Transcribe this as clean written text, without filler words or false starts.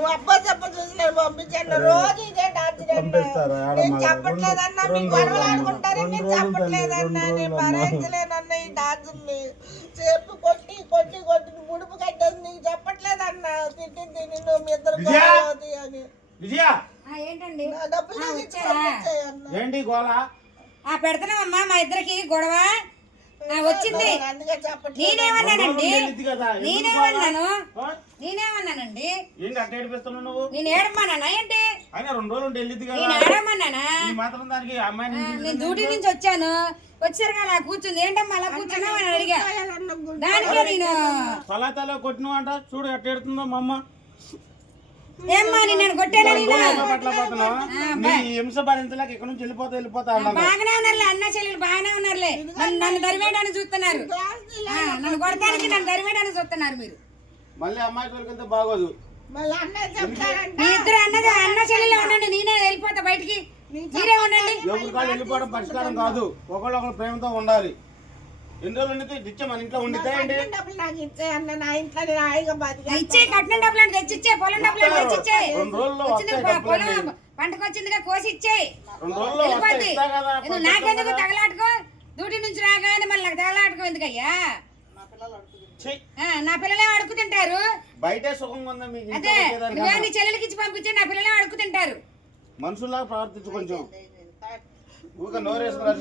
నువ్వు అబ్బా చెప్ప చూసినారు పంపించాను రోజు ఇదే నేను చెప్పట్లేదన్నా మీ గొడవలు ఆడుకుంటారని నేను చెప్పట్లేదన్నా నేను భరించలేనన్నా ఈ డాన్సుల్ని చెప్పు కొట్టి కొట్టి కొట్టి ముడుపు కట్టేది నీకు చెప్పట్లేదన్నా తిట్టింది నిన్ను మీ ఇద్దరు అని ఏంటండి డబ్బులు ఏంటి గోళ పెడుతున్నామమ్మా మా ఇద్దరికి గొడవ వచ్చింది. నేనేమన్నానండి నేను ఏడమ్మన్నానా ఏంటి నేను ఏడమ్మన్నానా? నేను డ్యూటీ నుంచి వచ్చాను వచ్చారు కదా కూర్చుంది ఏంటమ్మా అలా కూర్చున్నావు అని అడిగా. దానికే నేను తల కొట్టినవు అంట చూడు ఎట్టేడుతుందో మా అమ్మ. ఏమ్మా నేను కొట్టాను హింస భరించలేక ఇక్కడ నుంచి వెళ్ళిపోతా బాగానే ఉన్నారులే అన్న చెల్లెలు బాగానే ఉన్నారులే. నన్ను దరివేయడానికి చూస్తున్నారు, నన్ను కొడతానికి నన్ను దరివేయడానికి చూస్తున్నారు మీరు. మళ్ళీ అమ్మాయి తోలికెళ్తే బాగోదు. మీ ఇద్దరు అన్న చెల్లెలు ఉండండి, నేనే వెళ్ళిపోతా బయటికి. మీరే ఉండండి. ఎవరి కాళ్ళు వెళ్ళిపోవడం పరిష్కారం కాదు, ఒకళ్ళొకరు ప్రేమతో ఉండాలి. ఎన్ని రోజులు ఇచ్చే మన ఇంట్లో ఉండితే ఇచ్చే కట్నం డబ్బులు అంటే తెచ్చిచ్చే, పొలం డబ్బులు అంటే తెచ్చిచ్చే, పొలం పంటకు వచ్చిందిగా కోసి ఇచ్చే వెళ్ళిపోద్ది. నాకెందుకు తగలాటుకో? డ్యూటీ నుంచి రాగానే మళ్ళీ నాకు తగలాటుకో ఎందుకయ్యా? నా పిల్లలే అడుగు తింటారు బయటే సుఖంగా ఉందా మీకు? అదే నువ్వు చెల్లెలకి ఇచ్చి పంపించే నా పిల్లలే అడుగు తింటారు. మనుషుల్లాగా ప్రవర్తించు కొంచెం. ఊరికే నోరేసుకురా